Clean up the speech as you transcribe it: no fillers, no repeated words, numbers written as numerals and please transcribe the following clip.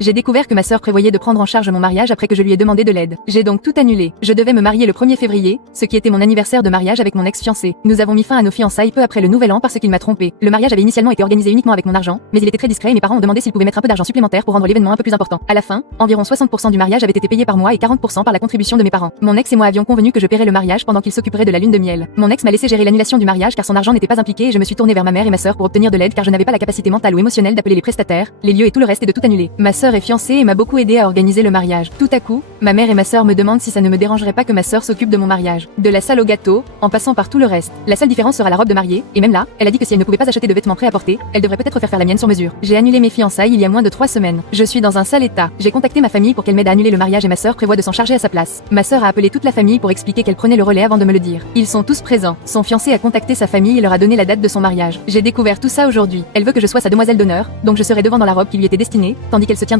J'ai découvert que ma sœur prévoyait de prendre en charge mon mariage après que je lui ai demandé de l'aide. J'ai donc tout annulé. Je devais me marier le 1er février, ce qui était mon anniversaire de mariage avec mon ex-fiancé. Nous avons mis fin à nos fiançailles peu après le nouvel an parce qu'il m'a trompé. Le mariage avait initialement été organisé uniquement avec mon argent, mais il était très discret et mes parents ont demandé s'ils pouvaient mettre un peu d'argent supplémentaire pour rendre l'événement un peu plus important. À la fin, environ 60% du mariage avait été payé par moi et 40% par la contribution de mes parents. Mon ex et moi avions convenu que je paierais le mariage pendant qu'il s'occuperait de la lune de miel. Mon ex m'a laissé gérer l'annulation du mariage car son argent n'était pas impliqué et je me suis tournée vers ma mère et ma sœur pour obtenir de l'aide car je n'avais pas la capacité mentale ou émotionnelle d'appeler les prestataires, les lieux et tout le reste et de tout annuler. Ma sœur est fiancée et m'a beaucoup aidé à organiser le mariage. Tout à coup, ma mère et ma sœur me demandent si ça ne me dérangerait pas que ma sœur s'occupe de mon mariage. De la salle au gâteau, en passant par tout le reste. La seule différence sera la robe de mariée, et même là, elle a dit que si elle ne pouvait pas acheter de vêtements prêts à porter, elle devrait peut-être faire la mienne sur mesure. J'ai annulé mes fiançailles il y a moins de 3 semaines. Je suis dans un sale état. J'ai contacté ma famille pour qu'elle m'aide à annuler le mariage et ma sœur prévoit de s'en charger à sa place. Ma sœur a appelé toute la famille pour expliquer qu'elle prenait le relais avant de me le dire. Ils sont tous présents. Son fiancé a contacté sa famille et leur a donné la date de son mariage. J'ai découvert tout ça aujourd'hui. Elle veut que je sois sa demoiselle d'honneur, donc je serai devant dans la robe qui lui était destinée, tandis qu'elle se tient